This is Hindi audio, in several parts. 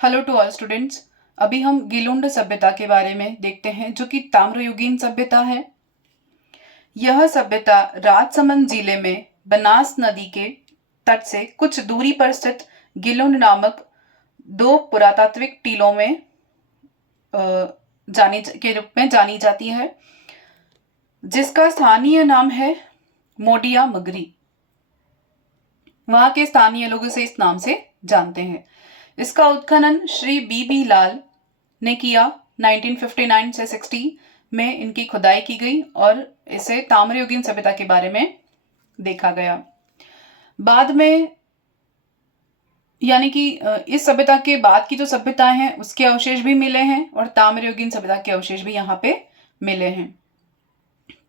Hello to all students. अभी हम गिलुंड सभ्यता के बारे में देखते हैं जो कि ताम्रयुगीन सभ्यता है। यह सभ्यता राजसमंद जिले में बनास नदी के तट से कुछ दूरी पर स्थित गिलुंड नामक दो पुरातात्विक टीलों में के रूप में जानी जाती है, जिसका स्थानीय नाम है मोडिया मगरी। वहां के स्थानीय लोग इसे इस नाम से जानते हैं। इसका उत्खनन श्री बी लाल ने किया 1959 से 60 में इनकी खुदाई की गई और इसे ताम्रयुगीन सभ्यता के बारे में देखा गया। बाद में यानी कि इस सभ्यता के बाद की जो सभ्यताएं हैं उसके अवशेष भी मिले हैं और ताम्रयुगीन सभ्यता के अवशेष भी यहाँ पे मिले हैं।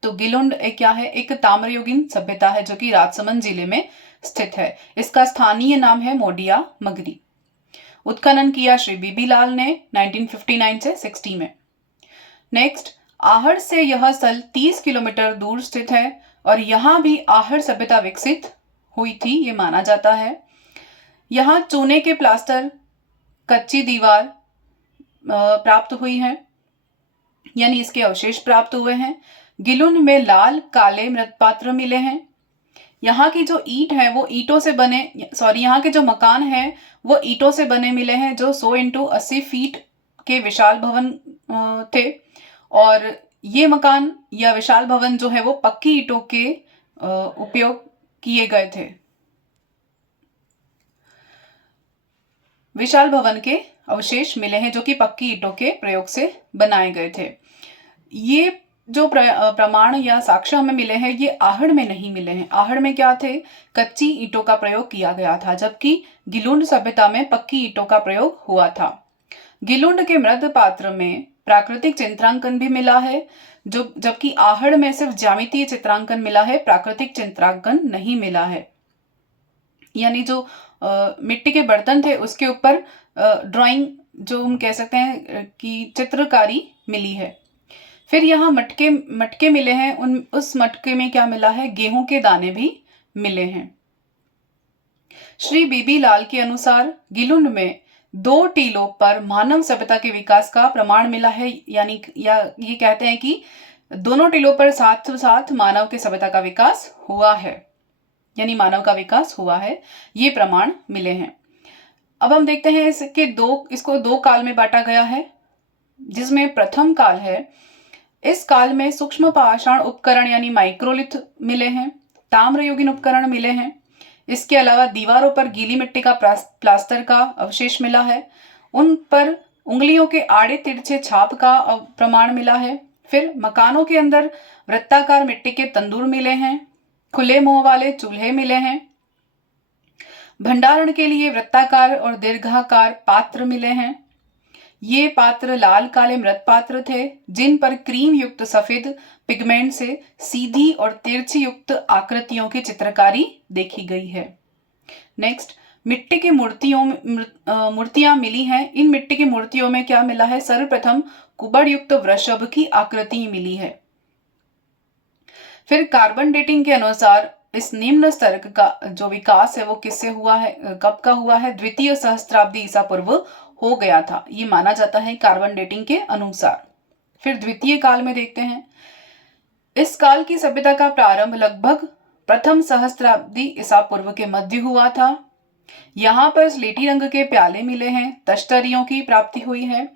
तो गिलुंड एक क्या है? एक ताम्रयुगीन सभ्यता है जो कि राजसमंद जिले में स्थित है। इसका स्थानीय नाम है मोडिया मगरी। उत्खनन किया श्री बी लाल ने 1959 से 60 में। नेक्स्ट, आहड़ से यह स्थल 30 किलोमीटर दूर स्थित है और यहाँ भी आहड़ सभ्यता विकसित हुई थी, ये माना जाता है। यहाँ चूने के प्लास्टर, कच्ची दीवार प्राप्त हुई है, यानी इसके अवशेष प्राप्त हुए हैं। गिलुंड में लाल काले मृतपात्र मिले हैं। यहाँ की जो ईंट है वो ईंटों से बने यहाँ के जो मकान हैं वो ईंटों से बने मिले हैं जो 100 इंटू 80 फीट के विशाल भवन थे और ये मकान या विशाल भवन जो है वो पक्की ईंटों के उपयोग किए गए थे। विशाल भवन के अवशेष मिले हैं जो कि पक्की ईंटों के प्रयोग से बनाए गए थे। ये जो प्रमाण या साक्ष्य हमें मिले हैं ये आहड़ में नहीं मिले हैं। आहड़ में क्या थे? कच्ची ईंटों का प्रयोग किया गया था, जबकि गिलुंड सभ्यता में पक्की ईंटों का प्रयोग हुआ था। गिलुंड के मृत पात्र में प्राकृतिक चित्रांकन भी मिला है, जबकि आहड़ में सिर्फ ज्यामितीय चित्रांकन मिला है, प्राकृतिक चित्रांकन नहीं मिला है। यानी जो मिट्टी के बर्तन थे उसके ऊपर ड्राइंग, जो हम कह सकते हैं कि चित्रकारी मिली है। फिर यहाँ मटके मिले हैं। उस मटके में क्या मिला है? गेहूं के दाने भी मिले हैं। श्री बी लाल के अनुसार गिलुंड में 2 टीलों पर मानव सभ्यता के विकास का प्रमाण मिला है, यानी ये कहते हैं कि दोनों टीलों पर साथ साथ मानव के सभ्यता का विकास हुआ है, यानी मानव का विकास हुआ है, ये प्रमाण मिले हैं। अब हम देखते हैं इसको 2 काल में बांटा गया है, जिसमें प्रथम काल है। इस काल में सूक्ष्म पाषाण उपकरण यानी माइक्रोलिथ मिले हैं, ताम्रयुगीन उपकरण मिले हैं। इसके अलावा दीवारों पर गीली मिट्टी का प्लास्टर का अवशेष मिला है। उन पर उंगलियों के आड़े तिरछे छाप का प्रमाण मिला है। फिर मकानों के अंदर वृत्ताकार मिट्टी के तंदूर मिले हैं। खुले मुंह वाले चूल्हे मिले हैं। भंडारण के लिए वृत्ताकार और दीर्घाकार पात्र मिले हैं। ये पात्र लाल काले मृत पात्र थे, जिन पर क्रीम युक्त सफेद पिगमेंट से सीधी और तिरछी युक्त आकृतियों की चित्रकारी देखी गई है। नेक्स्ट, मिट्टी की मूर्तियां मिली हैं। इन मिट्टी की मूर्तियों में क्या मिला है? सर्वप्रथम कुबड़ युक्त वृषभ की आकृति मिली है। फिर कार्बन डेटिंग के अनुसार इस निम्न स्तर का जो विकास है वो किससे हुआ है, कब का हुआ है? द्वितीय सहस्त्राब्दी ईसा पूर्व हो गया था, ये माना जाता है कार्बन डेटिंग के अनुसार। फिर द्वितीय काल में देखते हैं। इस काल की सभ्यता का प्रारंभ लगभग प्रथम सहस्त्राब्दी ईसा पूर्व के मध्य हुआ था। यहाँ पर स्लेटी रंग के प्याले मिले हैं, तश्तरियों की प्राप्ति हुई है।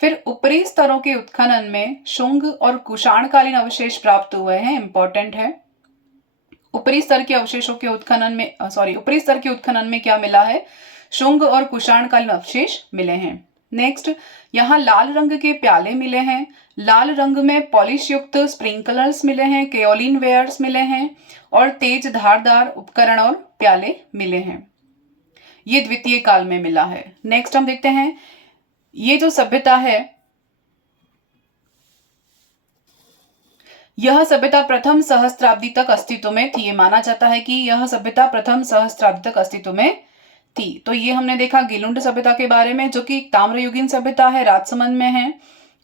फिर ऊपरी स्तरों के उत्खनन में शुंग और कुषाणकालीन अवशेष प्राप्त हुए हैं, इंपॉर्टेंट है। ऊपरी स्तर के उत्खनन में क्या मिला है? शुंग और कुषाणकालीन अवशेष मिले हैं। नेक्स्ट, यहाँ लाल रंग के प्याले मिले हैं। लाल रंग में पॉलिश युक्त स्प्रिंकलर्स मिले हैं, केओलिन वेयर्स मिले हैं और तेज धारदार उपकरण और प्याले मिले हैं। ये द्वितीय काल में मिला है। नेक्स्ट हम देखते हैं, ये जो सभ्यता है यह सभ्यता प्रथम सहस्त्राब्दी तक अस्तित्व में थी। ये माना जाता है कि यह सभ्यता प्रथम सहस्त्राब्दी तक अस्तित्व में थी। तो ये हमने देखा गिलुंड सभ्यता के बारे में, जो कि ताम्रयुगीन सभ्यता है, राजसमंद में है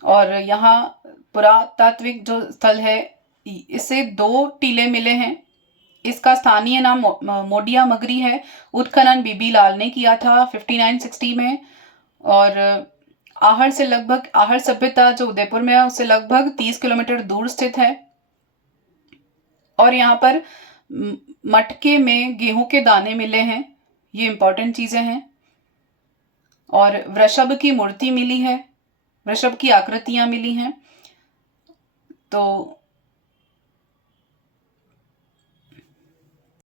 और यहाँ पुरातात्विक जो स्थल है इससे 2 टीले मिले हैं। इसका स्थानीय नाम मोडिया मगरी है। उत्खनन बी लाल ने किया था 59-60 में और आहड़ सभ्यता जो उदयपुर में है उससे लगभग 30 किलोमीटर दूर स्थित है। और यहाँ पर मटके में गेहूं के दाने मिले हैं, ये इंपॉर्टेंट चीजें हैं। और वृषभ की मूर्ति मिली है, वृषभ की आकृतियां मिली हैं। तो